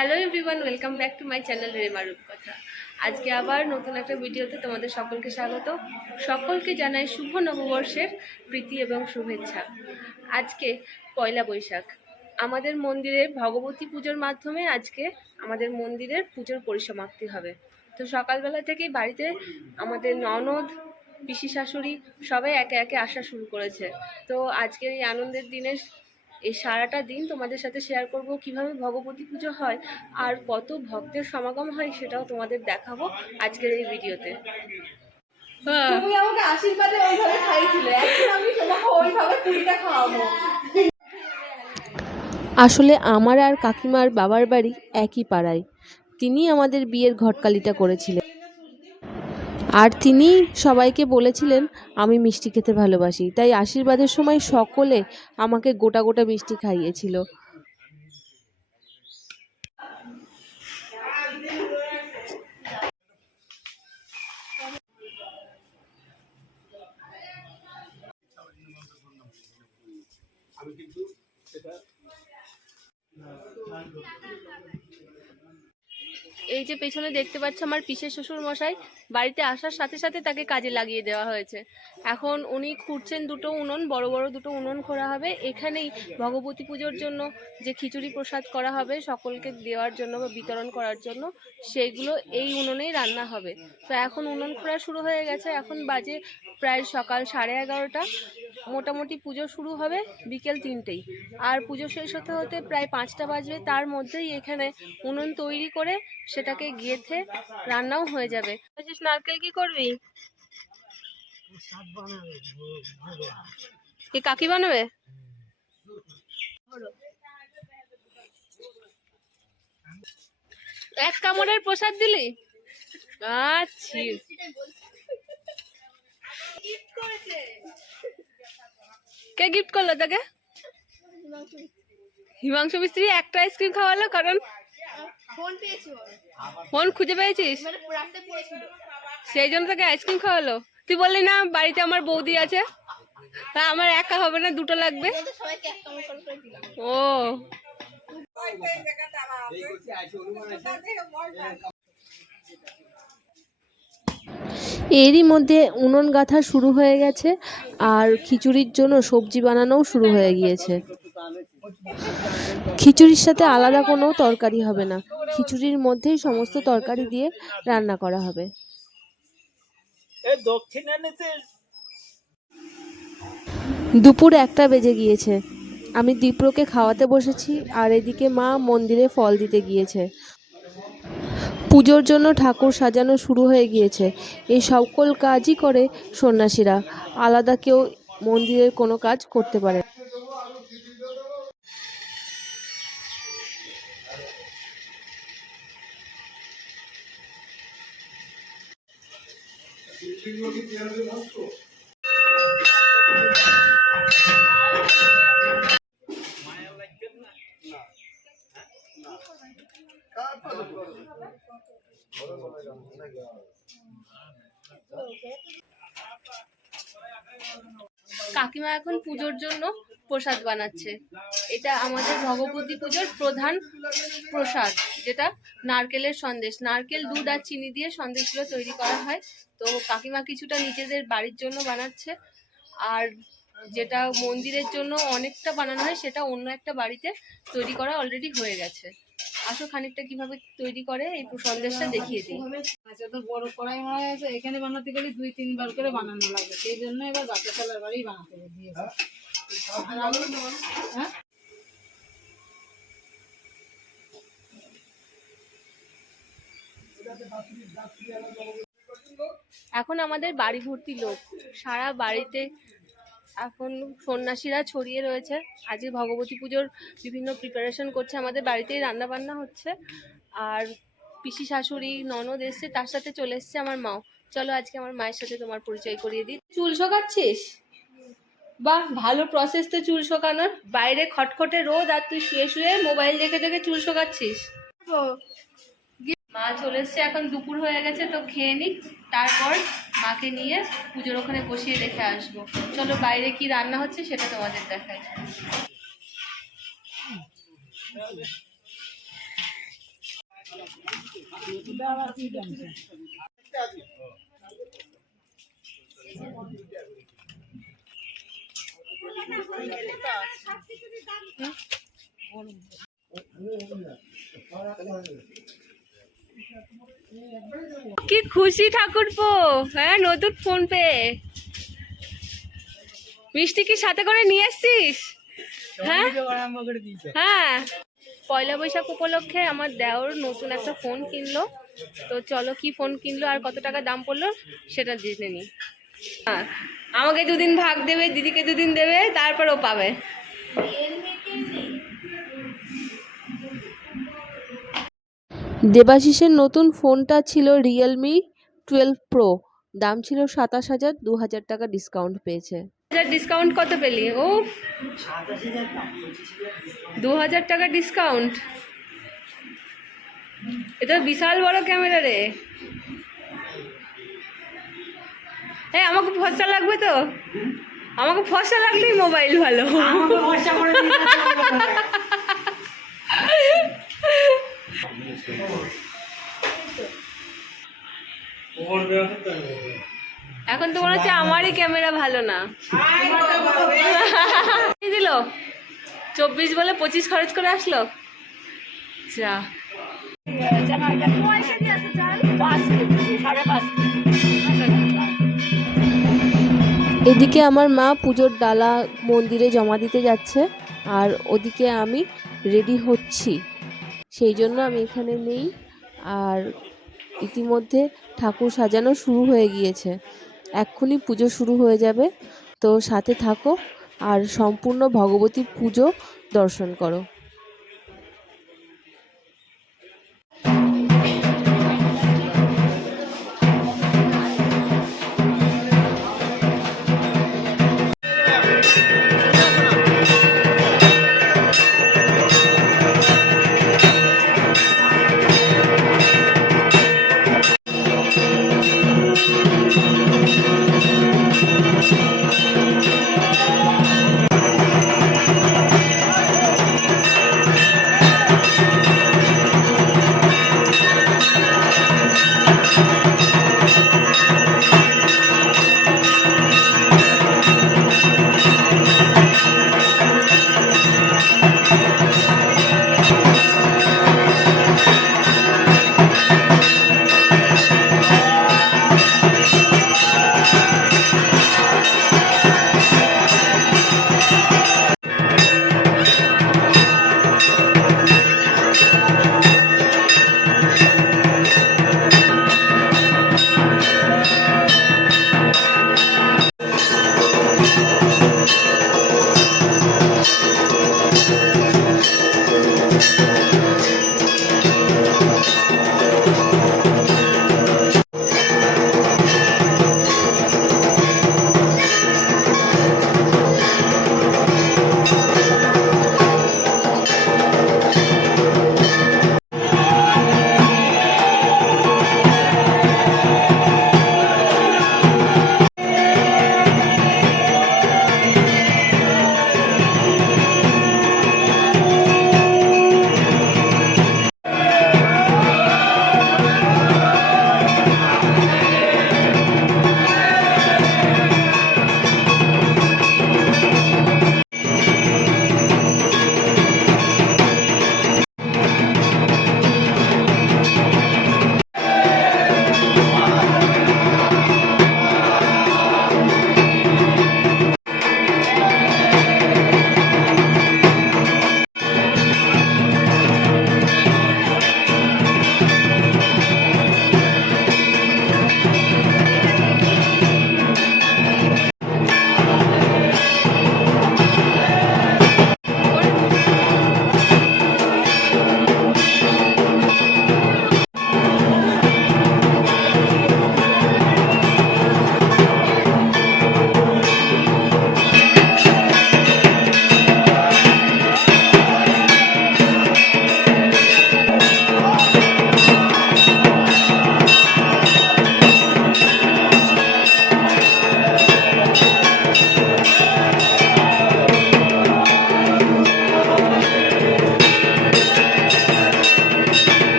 Hello everyone, welcome back to my channel Rema রূপকথা। আজকে আবার নতুন একটা ভিডিওতে তোমাদের সকলকে স্বাগত। সকলকে জানাই শুভ নববর্ষের প্রীতি এবং শুভেচ্ছা। আজকে পয়লা বৈশাখ। আমাদের মন্দিরে ভগবতী পুজোর মাধ্যমে আজকে আমাদের মন্দিরের পুজোর পরিসমাপ্তি হবে। তো সকালবেলা থেকেই বাড়িতে আমাদের ননদ, পিসি শাশুড়ি সবাই একে একে আসা শুরু করেছে। তো আজকের এই আনন্দের দিনে এই সারাটা দিন তোমাদের সাথে শেয়ার করব কিভাবে ভগবতী পুজো হয় আর কত ভক্তের সমাগম হয়, সেটাও তোমাদের দেখাবো আজকের এই ভিডিওতে। তুমি আমাকে আশীর্বাদে ওইভাবে খাইছিলে, এখন আমি তোমাকে ওইভাবে পুরিটা খাওয়াবো। আসলে আমার আর কাকিমার বাবার বাড়ি একই পাড়ায়। তিনি আমাদের বিয়ের ঘটকালিটা করেছিলেন, আর তিনি সবাইকে বলেছিলেন আমি মিষ্টি খেতে ভালোবাসি, তাই আশীর্বাদের সময় সকলে আমাকে গোটা গোটা মিষ্টি খাইয়েছিল। এই যে পেছনে দেখতে পাচ্ছ আমার পিসের শ্বশুর মশাই, বাড়িতে আসার সাথে সাথে তাকে কাজে লাগিয়ে দেওয়া হয়েছে। এখন উনি খুঁড়ছেন দুটো উনুন, বড় বড় দুটো উনুন খোঁড়া হবে। এখানেই ভগবতী পুজোর জন্য যে খিচুড়ি প্রসাদ করা হবে সকলকে দেওয়ার জন্য বা বিতরণ করার জন্য, সেইগুলো এই উনুনেই রান্না হবে। তো এখন উনুন খোঁড়া শুরু হয়ে গেছে। এখন বাজে প্রায় সকাল 11:30। মোটামুটি পুজো শুরু হবে বিকেল 3টেই, আর পুজো শেষ হতে হতে প্রায় 5টা বাজবে। তার মধ্যেই এখানে উনুন তৈরি করে সেটাকে গেঁথে রান্নাও হয়ে যাবে। নারকেল কি করবি? কি কাকি বানাবে? এক কামড়ের প্রসাদ দিলি? আচ্ছা, কে গিফট করলো তাকে? হিমাংশু মিস্ত্রি একটা আইসক্রিম খাওয়ালো, কারণ ফোন খুঁজে পেয়েছিস, সেই জন্য তাকে আইসক্রিম খাওয়ালো। তুই বললি না বাড়িতে আমার বৌদি আছে, তা আমার একা হবে না, দুটো লাগবে। ও এরই মধ্যে উনুন গাঁথা শুরু হয়ে গেছে, আর খিচুড়ির জন্য সবজি বানানোও শুরু হয়ে গিয়েছে। খিচুড়ির সাথে আলাদা কোনো তরকারি হবে না, খিচুড়ির মধ্যেই সমস্ত তরকারি দিয়ে রান্না করা হবে। দুপুর 1টা বেজে গিয়েছে। আমি দীপ্রকে খাওয়াতে বসেছি, আর এদিকে মা মন্দিরে ফল দিতে গিয়েছে। পুজোর জন্য ঠাকুর সাজানো শুরু হয়ে গিয়েছে। এই সকল কাজই করে সন্ন্যাসীরা, আলাদা কেউ মন্দিরের কোনো কাজ করতে পারে না। কাকিমা এখন পুজোর জন্য প্রসাদ বানাচ্ছে। এটা আমাদের ভগবতী পুজোর প্রধান প্রসাদ, যেটা নারকেলের সন্দেশ। নারকেল, দুধ আর চিনি দিয়ে সন্দেশগুলো তৈরি করা হয়। তো কাকিমা কিছুটা নিজেদের বাড়ির জন্য বানাচ্ছে, আর যেটা মন্দিরের জন্য অনেকটা বানানো হয় সেটা অন্য একটা বাড়িতে তৈরি করা অলরেডি হয়ে গেছে। আসো খানিকটা কিভাবে তৈরি করে এই সন্দেশটা দেখিয়ে দিই। আচ্ছা, তো বড় কড়াই মারা গেছে, এখানে বানাতে গেলে 2-3 বার করে বানানো লাগে, সেই জন্য এবার গাছের তলার বাড়ি বানাতে দিয়েছে। আর আমি হ্যাঁ এখন আমাদের বাড়ি ভর্তি লোক, সারা বাড়িতে এখন সন্ন্যাসীরা ছড়িয়ে রয়েছে। আজকে ভগবতী পুজোর বিভিন্ন প্রিপারেশন করছে, আমাদের বাড়িতেই রান্না বান্না হচ্ছে। আর পিসি শাশুড়ি ননদ এসছে, তার সাথে চলে এসছে আমার মাও। চলো আজকে আমার মায়ের সাথে তোমার পরিচয় করিয়ে দিই। চুল শোকাচ্ছিস? বাহ, ভালো প্রসেস তো চুল শোকানোর। বাইরে খটখটে রোদ আর তুই শুয়ে শুয়ে মোবাইল দেখে দেখে চুল শোকাচ্ছিস। মা চলে এসছে, এখন দুপুর হয়ে গেছে, তো খেয়ে নিক, তারপর মাকে নিয়ে পুজোর ওখানে বসিয়ে রেখে আসবো। চলো বাইরে কি রান্না হচ্ছে সেটা তোমাদের দেখাই। এটা আবার কি জানছে? কি খুশি ঠাকুরপো, হ্যাঁ নতুন ফোন পেয়ে। মিষ্টি কি সাথে করে নিয়ে এসছিস? হ্যাঁ হ্যাঁ, পয়লা বৈশাখ উপলক্ষে আমার দেওর নতুন একটা ফোন কিনলো। তো চলো কি ফোন কিনলো আর কত টাকা দাম পড়লো সেটা জেনে নি। হ্যাঁ, আমাকে দুদিন ভাগ দেবে, দিদিকে দুদিন দেবে, তারপর ও পাবে। দেবাশিসের নতুন ফোনটা ছিল রিয়েলমি 12 প্রো, দাম ছিল 27,000, 2,000 টাকা ডিসকাউন্ট পেয়েছে। ডিসকাউন্ট কত পেলি? ও 2,000 টাকা ডিসকাউন্ট, এটা বিশাল বড় ক্যামেরা রে। হ্যাঁ, আমাকে ফর্সা লাগবে তো, আমাকে ফর্সা লাগলেই মোবাইল ভালো। এখন তো মনে হচ্ছে আমারই ক্যামেরা ভালো না। দিল 24 বলে 25 খরচ করে আসলো। যা এদিকে আমার মা পুজোর ডালা মন্দিরে জমা দিতে যাচ্ছে, আর ওদিকে আমি রেডি হচ্ছি, সেই জন্য আমি এখানে নেই। আর ইতিমধ্যে ঠাকুর সাজানো শুরু হয়ে গিয়েছে, এক্ষুনি পুজো শুরু হয়ে যাবে। তো সাথে থাকো আর সম্পূর্ণ ভগবতী পুজো দর্শন করো।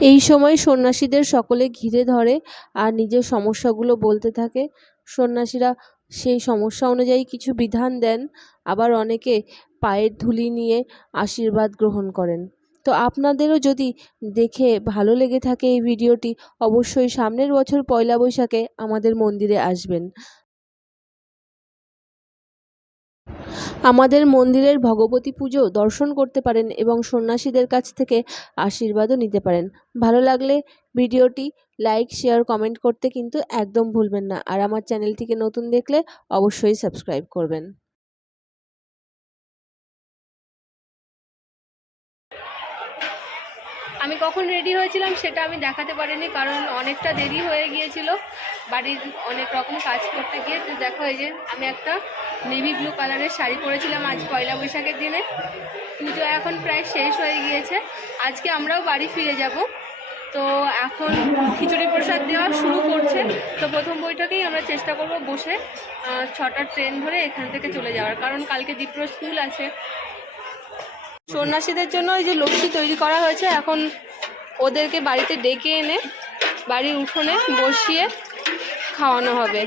এই সময় সন্ন্যাসীদের সকলে ঘিরে ধরে আর নিজের সমস্যাগুলো বলতে থাকে। সন্ন্যাসীরা সেই সমস্যা অনুযায়ী কিছু বিধান দেন, আবার অনেকে পায়ের ধুলি নিয়ে আশীর্বাদ গ্রহণ করেন। তো আপনাদেরও যদি দেখে ভালো লেগে থাকে এই ভিডিওটি, অবশ্যই সামনের বছর পয়লা বৈশাখে আমাদের মন্দিরে আসবেন। আমাদের মন্দিরের ভগবতী পুজো দর্শন করতে পারেন এবং সন্ন্যাসীদের কাছ থেকে আশীর্বাদও নিতে পারেন। ভালো লাগলে ভিডিওটি লাইক, শেয়ার, কমেন্ট করতে কিন্তু একদম ভুলবেন না। আর আমার চ্যানেলটিকে নতুন দেখলে অবশ্যই সাবস্ক্রাইব করবেন। আমি কখন রেডি হয়েছিলাম সেটা আমি দেখাতে পারিনি, কারণ অনেকটা দেরি হয়ে গিয়েছিল বাড়ির অনেক রকম কাজ করতে গিয়ে। তো দেখো, এই যে আমি একটা নেভি ব্লু কালারের শাড়ি পরেছিলাম আজ পয়লা বৈশাখের দিনে। পুজো এখন প্রায় শেষ হয়ে গিয়েছে, আজকে আমরাও বাড়ি ফিরে যাব। তো এখন খিচুড়ি প্রসাদ দেওয়া শুরু করছে। তো প্রথম বৈঠকেই আমরা চেষ্টা করব বসে 6টার ট্রেন ধরে এখান থেকে চলে যাওয়ার, কারণ কালকে দীপ্র স্কুল আছে। সন্ন্যাসীদের জন্য এই যে লক্ষ্মী তৈরি করা হয়েছে, এখন ওদেরকে বাড়িতে ডেকে এনে বাড়ির উঠোনে বসিয়ে খাওয়ানো হবে।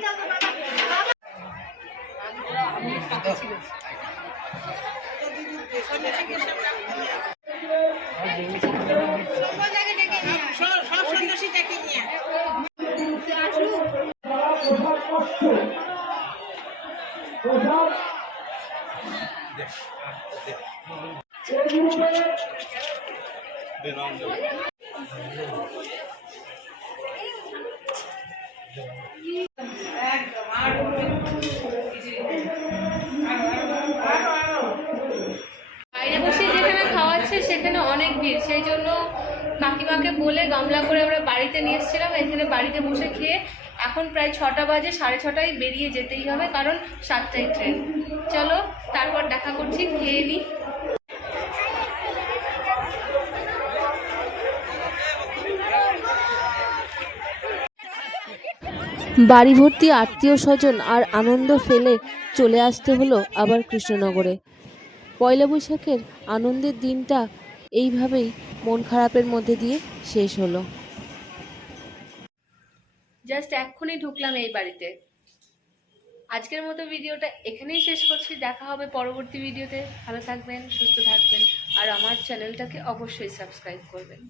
বাইরে বসে যেখানে খাওয়াচ্ছে সেখানে অনেক ভিড়, সেই জন্য কাকিমাকে বলে গামলা করে আমরা বাড়িতে নিয়ে এসেছিলাম। এখানে বাড়িতে বসে খেয়ে এখন প্রায় 6টা বাজে, 6:30টায় বেরিয়ে যেতেই হবে, কারণ 7টায় ট্রেন। চলো তারপর দেখা করছি, খেয়ে নিই। বাড়ি ভর্তি আত্মীয় স্বজন আর আনন্দ ফেলে চলে আসতে হলো আবার কৃষ্ণনগরে। পয়লা বৈশাখের আনন্দের দিনটা এইভাবেই মন খারাপের মধ্যে দিয়ে শেষ হলো। জাস্ট এক্ষুনি ঢুকলাম এই বাড়িতে। আজকের মতো ভিডিওটা এখানেই শেষ করছি, দেখা হবে পরবর্তী ভিডিওতে। ভালো থাকবেন, সুস্থ থাকবেন, আর আমার চ্যানেলটাকে অবশ্যই সাবস্ক্রাইব করবেন।